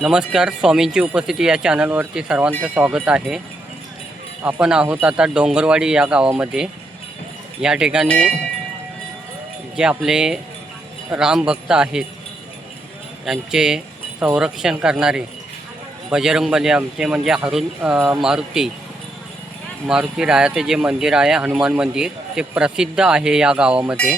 नमस्कार, स्वामींची उपस्थिती या चॅनलवरती सर्वांचं स्वागत आहे। आपण आहोत आता डोंगरवाडी या गावामध्ये। या ठिकाणी जे आपले रामभक्त आहेत यांचे संरक्षण करणारे बजरंगबली आमचे म्हणजे मारुती रायाचे जे मंदिर आहे, हनुमान मंदिर, ते प्रसिद्ध आहे या गावामध्ये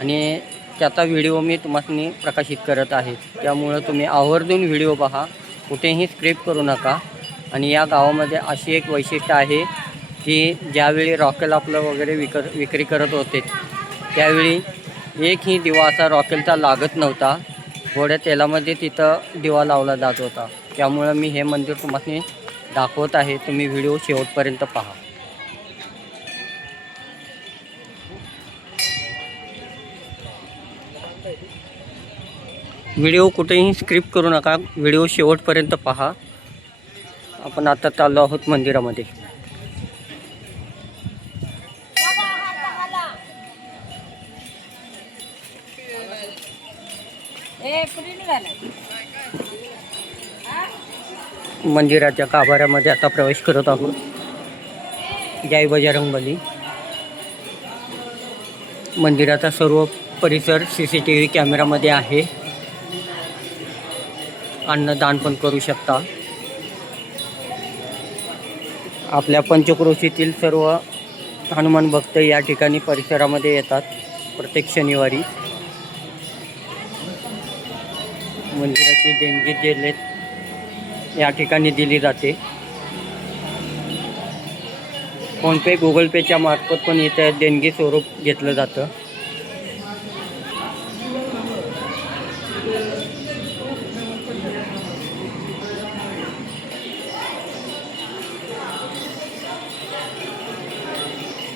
आणि त्याचा व्हिडिओ मी तुम्हाला प्रकाशित करत आहे। त्यामुळे तुम्ही आवर्जून व्हिडिओ पहा, कुठेही स्क्रिप्ट करू नका। आणि या गावामध्ये अशी एक वैशिष्ट्य आहे की ज्यावेळी रॉकेल आपलं वगैरे विक्री करत होते त्यावेळी एकही दिवा असा रॉकेलचा लागत नव्हता। गोड्या तेलामध्ये तिथं दिवा लावला जात होता। त्यामुळे मी हे मंदिर तुम्हाला दाखवत आहे, तुम्ही व्हिडिओ शेवटपर्यंत पहा। व्हिडिओ कुठेही स्क्रिप्ट करू नका, व्हिडिओ शेवटपर्यंत पहा। आपण आता चाललो आहोत मंदिरामध्ये। मंदिराच्या गाभाऱ्यामध्ये आता प्रवेश करत आहोत। जय बजरंगबली। मंदिराचा सर्व परिसर CCTV कॅमेरामध्ये आहे। अन्नदान पण करू शकता। आपल्या पंचक्रोशीतील सर्व हनुमान भक्त या ठिकाणी परिसरामध्ये येतात प्रत्येक शनिवारी। मंदिराची देणगी जे या ठिकाणी दिली जाते। फोनपे गुगल पेच्या मार्फत पण इथे देणगी स्वरूप घेतलं जातं।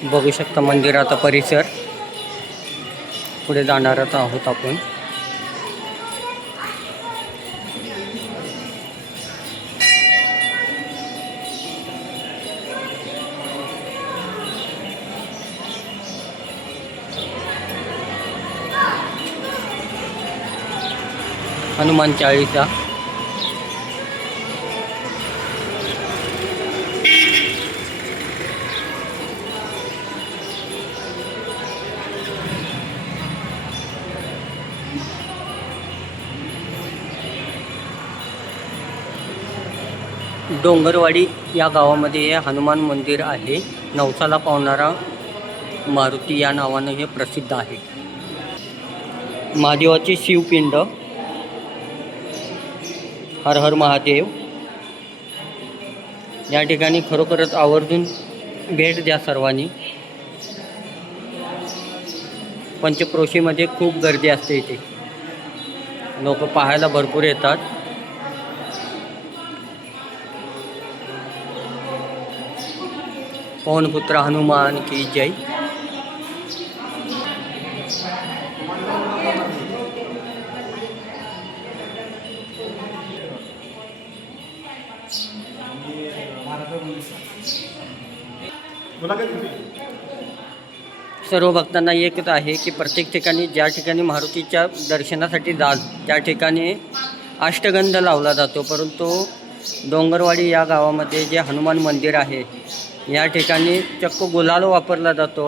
बघू शकता मंदिराचा परिसर। पुढे जाणारच आहोत आपण। हनुमान चाळीसा। डोंगरवाडी या गावामध्ये हे हनुमान मंदिर आहे। नवसाला पावणारा मारुती या नावानं हे प्रसिद्ध आहे। महादेवाची शिवपिंड। हर हर महादेव। या ठिकाणी खरोखरच आवर्जून भेट द्या सर्वांनी। पंचक्रोशीमध्ये खूप गर्दी असते, इथे लोक पाहायला भरपूर येतात। पवनपुत्र हनुमान की जय। सर्व भक्तांना एकच आहे की प्रत्येक ठिकाणी ज्या ठिकाणी मारुतीच्या दर्शनासाठी जाल त्या ठिकाणी अष्टगंध लावला जातो, परंतु डोंगरवाडी या गावामध्ये जे हनुमान मंदिर आहे या ठिकाणी चक्क गुलाल वापरला जातो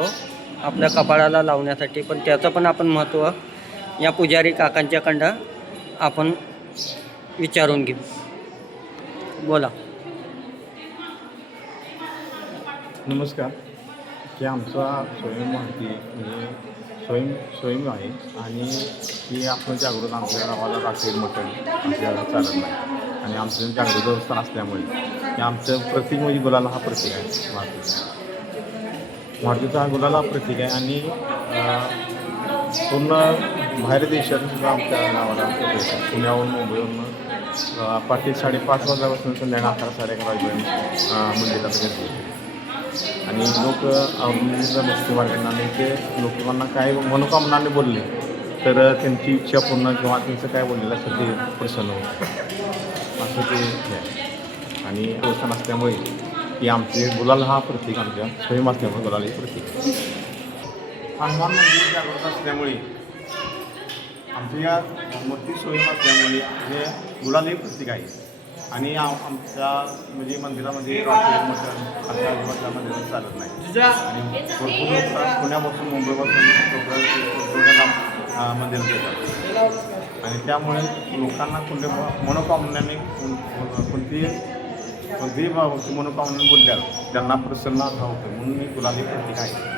आपल्या कपाळाला लावण्यासाठी। पण त्याचं पण आपण महत्त्व या पुजारी काकांच्याकडं आपण विचारून घेऊ। बोला। नमस्कार। की आमचा स्वयं माहिती म्हणजे स्वयं आहे आणि ती आपण जागृत आमच्या गावाला राखेल मटण आपल्याला चालत नाही आणि आमचं जागृत देवस्थान असल्यामुळे की आमचं प्रतीक म्हणजे गुलाला हा प्रतीक आहे। मारुतीचा हा गुलाला हा प्रतीक आहे आणि पूर्ण बाहेर देशातून सुद्धा आमच्या गावाला पुण्याहून मुंबईवरून पाठी 5:30 वाजल्यापासून संध्याकाळी 11-11:30 वाजेपर्यंत मंदिरात घेतले आणि लोक नसते वाटणं आणि ते लोकांना काय मनोकामनाने बोलले तर त्यांची इच्छा पूर्ण किंवा त्यांचं काय बोललेलं असेल ते प्रसन्न होतं असं ते आहे। आणि देवस्थान असल्यामुळे की आमचे गुलाल हा प्रतीक आमच्या स्वयं असल्यामुळे गुलाल हे प्रतीक हनुमान मंदिर जागृत असल्यामुळे आमच्या या मूर्ती सोयी असल्यामुळे हे गुलालही प्रतीक आहे आणि आमच्या म्हणजे मंदिरामध्ये रॉकेट मटण अशा अजिबात मंदिरात चालत नाही आणि भरपूर लोक पुण्यापासून मुंबईपासून मंदिरात येतात आणि त्यामुळे लोकांना कोणत्या मनोकामनाने कोणतीही मनोकामना बोलल्यावर त्यांना प्रसन्नता होते म्हणून मी गुलाली प्रतीक आहे.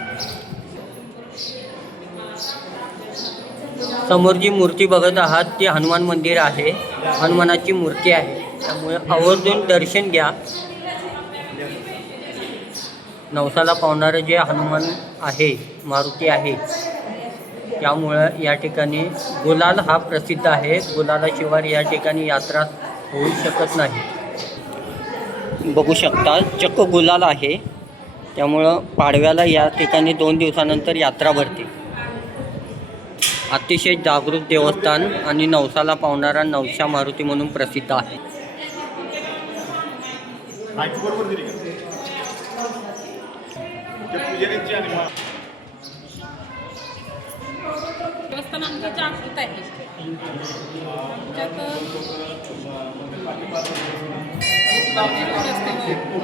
समोर जी मूर्ती बघत आहात ती हनुमान मंदिर आहे. हनुमानाची मूर्ती आहे, त्यामुळे आवर्जून दर्शन घ्या. नवसाला पावणारं जे हनुमान आहे, मारुती आहे, त्यामुळं या ठिकाणी गुलाल हा प्रसिद्ध आहे. गुलालाशिवाय या ठिकाणी यात्रा होऊ शकत नाही. बघू शकता चक्क गुलाल आहे, त्यामुळं पाडव्याला या ठिकाणी 2 दिवसानंतर यात्रा भरते. अतिशय जागरूक देवस्थान आणि नवसाला पावणारा नवशा मारुती म्हणून प्रसिद्ध आहे. देवस्थान आमचं जागृत आहे.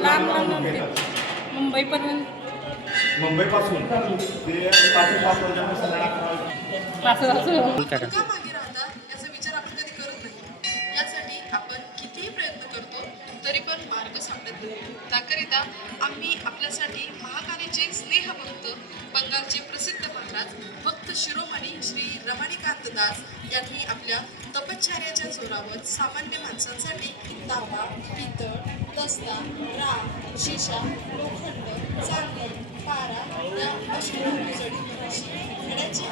लांब मुंबईपर्यंत मुंबईपासून ते 5 वाजता करा. का मागे राहता याचा विचार आपण कधी करत नाही. यासाठी आपण कितीही प्रयत्न करतो तरी पण मार्ग सापडत नाही. त्याकरिता आम्ही आपल्यासाठी महाकालीचे स्नेहभक्त बंगालचे प्रसिद्ध महाराज भक्त शिरोमणी श्री रमणीकांत दास यांनी आपल्या तपश्चर्याच्या जोरावर सामान्य माणसांसाठी तांबा, पितळ, दस्ता, राख, शिशा, लोखंड, चांदी, पारा या अशुभ जडीबुटीची खेड्याची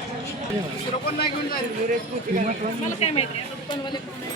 मला काय माहिती बनवायला कोण आहे.